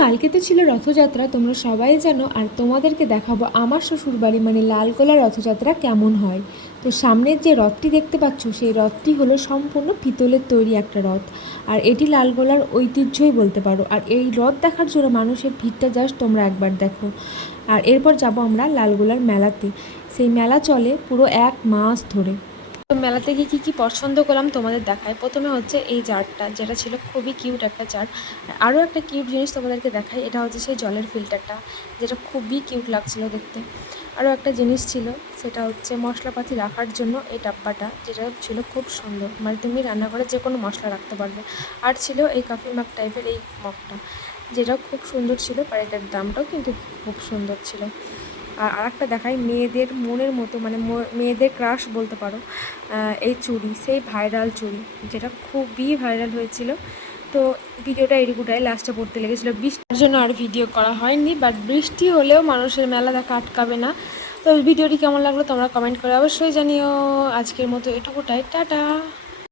কালকে তো ছিল রথযাত্রা, তোমরা সবাই জানো। আর তোমাদেরকে দেখাবো আমার শ্বশুরবাড়ি মানে লালগোলা রথযাত্রা কেমন হয়। তো সামনের যে রথটি দেখতে পাচ্ছ সেই রথটি হলো সম্পূর্ণ পিতলের তৈরি একটা রথ। আর এটি লালগোলার ঐতিহ্যই বলতে পারো। আর এই রথ দেখার জন্য মানুষের ভিড়টা জাস্ট তোমরা একবার দেখো। আর এরপর যাব আমরা লালগোলার মেলাতে। সেই মেলা চলে পুরো 1 মাস ধরে। তো মেলাতে গিয়ে কী পছন্দ করলাম তোমাদের দেখায়। প্রথমে হচ্ছে এই জারটা, যেটা ছিল খুবই কিউট একটা জার। আর আরও একটা কিউট জিনিস তোমাদেরকে দেখাই, এটা হচ্ছে সেই জলের ফিল্টারটা, যেটা খুবই কিউট লাগছিল দেখতে। আরও একটা জিনিস ছিল, সেটা হচ্ছে মশলাপাতি রাখার জন্য এই ডাব্বাটা, যেটা ছিল খুব সুন্দর, মানে তুমি রান্নাঘরে যে কোনো মশলা রাখতে পারবে। আর ছিল এই কফি মাগ টাইপের এই মগটা, যেটাও খুব সুন্দর ছিল, আর এটার দামটাও কিন্তু খুব সুন্দর ছিল। আর আরেকটা দেখাই, মেয়েদের মনের মতো, মানে মেয়েদের ক্রাশ বলতে পারো, এই চুড়ি, সেই ভাইরাল চুড়ি, যেটা খুবই ভাইরাল হয়েছিল। তো ভিডিওটা এরকমটাই লাস্টে পড়তে লেগেছিলো, বৃষ্টির জন্য আর ভিডিও করা হয়নি। বাট বৃষ্টি হলেও মানুষের মেলা দেখা আটকাবে না। তো ভিডিওটি কেমন লাগলো তোমরা কমেন্ট করে অবশ্যই জানিও। আজকের মতো এটুকুটাই, টাটা।